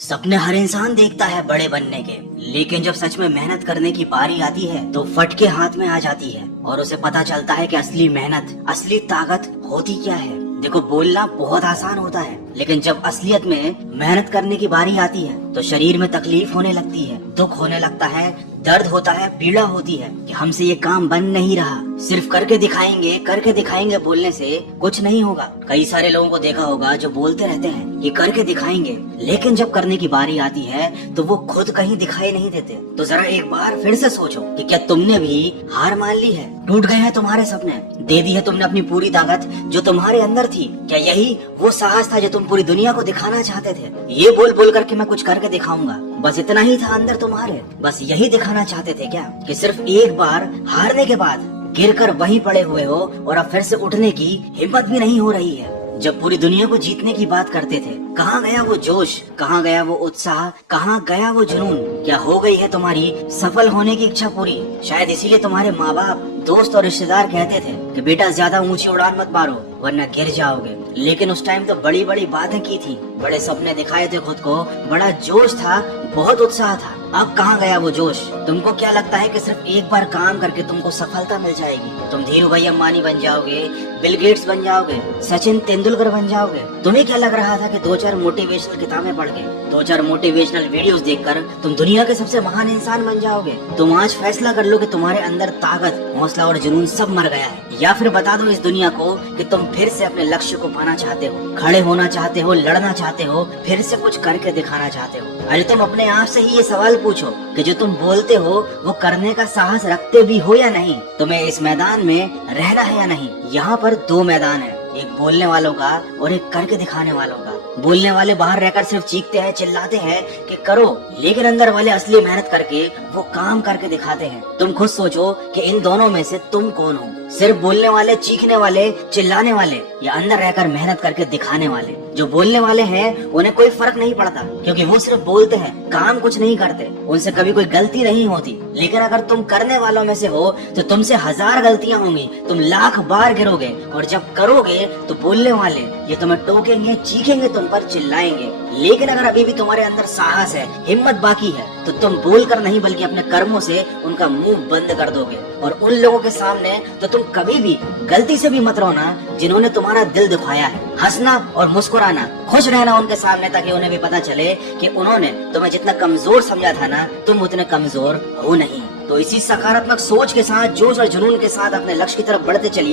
सपने हर इंसान देखता है बड़े बनने के, लेकिन जब सच में मेहनत करने की बारी आती है तो फटके हाथ में आ जाती है और उसे पता चलता है कि असली मेहनत, असली ताकत होती क्या है। देखो, बोलना बहुत आसान होता है, लेकिन जब असलियत में मेहनत करने की बारी आती है तो शरीर में तकलीफ होने लगती है, दुख होने लगता है, दर्द होता है, पीड़ा होती है कि हमसे ये काम बन नहीं रहा। सिर्फ करके दिखाएंगे बोलने से कुछ नहीं होगा। कई सारे लोगों को देखा होगा जो बोलते रहते हैं कि करके दिखाएंगे, लेकिन जब करने की बारी आती है तो वो खुद कहीं दिखाई नहीं देते। तो जरा एक बार फिर से सोचो कि क्या तुमने भी हार मान ली है? टूट गए हैं तुम्हारे सपने? दे दी है तुमने अपनी पूरी ताकत जो तुम्हारे अंदर थी? क्या यही वो साहस था जो तुम पूरी दुनिया को दिखाना चाहते थे? ये बोल बोल करके मैं कुछ करके दिखाऊंगा, बस इतना ही था अंदर तुम्हारे? बस यही दिखाना चाहते थे क्या कि सिर्फ एक बार हारने के बाद गिरकर वहीं पड़े हुए हो और अब फिर से उठने की हिम्मत भी नहीं हो रही है? जब पूरी दुनिया को जीतने की बात करते थे, कहाँ गया वो जोश, कहाँ गया वो उत्साह, कहाँ गया वो जुनून? क्या हो गई है तुम्हारी सफल होने की इच्छा पूरी? शायद इसीलिए तुम्हारे माँ बाप, दोस्त और रिश्तेदार कहते थे कि बेटा ज्यादा ऊंची उड़ान मत मारो वरना गिर जाओगे। लेकिन उस टाइम तो बड़ी बड़ी बातें की थी, बड़े सपने दिखाए थे खुद को, बड़ा जोश था, बहुत उत्साह था। अब कहाँ गया वो जोश? तुमको क्या लगता है कि सिर्फ एक बार काम करके तुमको सफलता मिल जाएगी? तुम धीरू भाई अंबानी बन जाओगे, बिल गेट्स बन जाओगे, सचिन तेंदुलकर बन जाओगे? तुम्हें क्या लग रहा था कि 2-4 मोटिवेशनल किताबें पढ़ के, 2-4 मोटिवेशनल वीडियोस देखकर तुम दुनिया के सबसे महान इंसान बन जाओगे? तुम आज फैसला कर लो कि तुम्हारे अंदर ताकत, हौसला और जुनून सब मर गया है, या फिर बता दो इस दुनिया को कि तुम फिर से अपने लक्ष्य को पाना चाहते हो, खड़े होना चाहते हो, लड़ना चाहते हो, फिर से कुछ करके दिखाना चाहते हो। अरे तुम अपने आप से ही ये सवाल पूछो कि जो तुम बोलते हो वो करने का साहस रखते भी हो या नहीं? तुम्हें इस मैदान में रहना है या नहीं? यहाँ पर 2 मैदान है, एक बोलने वालों का और एक करके दिखाने वालों का। बोलने वाले बाहर रहकर सिर्फ चीखते हैं, चिल्लाते हैं कि करो, लेकिन अंदर वाले असली मेहनत करके वो काम करके दिखाते हैं। तुम खुद सोचो कि इन दोनों में से तुम कौन हो? सिर्फ बोलने वाले, चीखने वाले, चिल्लाने वाले, या अंदर रहकर मेहनत करके दिखाने वाले? जो बोलने वाले हैं उन्हें कोई फर्क नहीं पड़ता, क्योंकि वो सिर्फ बोलते हैं, काम कुछ नहीं करते, उनसे कभी कोई गलती नहीं होती। लेकिन अगर तुम करने वालों में से हो तो तुमसे 1000 गलतियां होंगी, तुम लाख बार गिरोगे, और जब करोगे तो बोलने वाले ये तुम्हें टोकेंगे, चीखेंगे तुम पर, चिल्लाएंगे। लेकिन अगर अभी भी तुम्हारे अंदर साहस है, हिम्मत बाकी है, तो तुम बोलकर नहीं बल्कि अपने कर्मों से उनका मुंह बंद कर दोगे। और उन लोगों के सामने तो तुम कभी भी गलती से भी मत रोना जिन्होंने तुम्हारा दिल दुखाया है। हंसना और मुस्कुराना, खुश रहना उनके सामने, ताकि उन्हें भी पता चले कि उन्होंने तुम्हें जितना कमजोर समझा था ना, तुम उतने कमजोर हो नहीं। तो इसी सकारात्मक सोच के साथ, जोश और जुनून के साथ अपने लक्ष्य की तरफ बढ़ते चलिए।